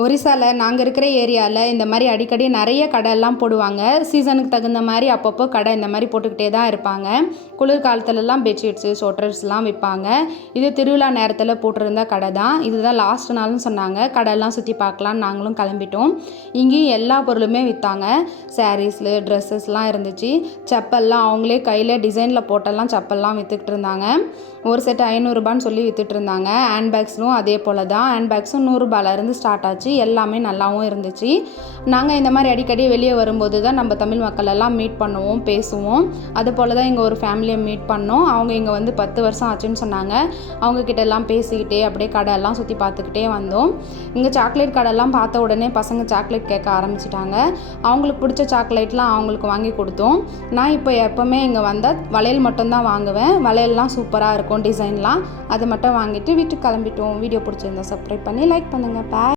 ஒரிசால நாங்க இருக்கிற ஏரியால இந்த மாரி அடிக்கடி நெறைய கடைலாம் போடுவாங்க. சீசனுக்கு தகுந்த மாரி அப்பப்போ கடை இந்த மாரி போட்டுக்கிட்டே தான் இருப்பாங்க. குளிர் காலத்துலலாம் பெட்ஷீட்ஸு, ஸ்வெட்டர்ஸ்லாம் விப்பாங்க. இது திருவிழா நேரத்தில போட்டிருந்த கடை தான். இதுதான் லாஸ்ட் நாள்னு சொன்னாங்க. கடைலாம் சுத்தி பார்க்கலான்னு நாங்களும் கிளம்பிட்டோம். இங்கேயும் எல்லா பொருளுமே வித்தாங்க. சாரீஸு, ட்ரெஸ்ஸஸ்லாம் இருந்துச்சு. செப்பல்லாம் அவங்களே கையில டிசைனில் போட்டெல்லாம் செப்பல்லாம் வித்துக்கிட்டு இருந்தாங்க. ஒரு செட் ரூ. 500 சொல்லி வித்துட்டு இருந்தாங்க. ஹேண்ட் பேக்ஸும் அதே போல தான். ஹேண்ட் பேக்ஸும் ரூ. 100லேருந்து ஸ்டார்ட் ஆச்சு. எல்லாமே நல்லாவும் இருந்துச்சு. நாங்கள் இந்த மாதிரி அடிக்கடி வெளியே வரும்போது தான் நம்ம தமிழ் மக்கள் எல்லாம் மீட் பண்ணுவோம், பேசுவோம். அதுபோல் தான் இங்கே ஒரு ஃபேமிலியை மீட் பண்ணோம். அவங்க இங்கே வந்து 10 வருஷம் ஆச்சுன்னு சொன்னாங்க. அவங்கக்கிட்ட எல்லாம் பேசிக்கிட்டே அப்படியே கடையெல்லாம் சுற்றி பார்த்துக்கிட்டே வந்தோம். இங்கே சாக்லேட் கடையெல்லாம் பார்த்த உடனே பசங்க சாக்லேட் கேட்க ஆரம்பிச்சிட்டாங்க. அவங்களுக்கு பிடிச்ச சாக்லேட்லாம் அவங்களுக்கு வாங்கி கொடுத்தோம். நான் இப்போ எப்போவுமே இங்கே வந்தால் வளையல் மட்டும்தான் வாங்குவேன். வளையல்லாம் சூப்பராக இருக்கும் டிசைன்லாம். அதை மட்டும் வாங்கிட்டு வீட்டுக்கு கிளம்பிட்டோம். வீடியோ பிடிச்சிருந்தா சப்ஸ்கிரைப் பண்ணி லைக் பண்ணுங்கள். பாய்.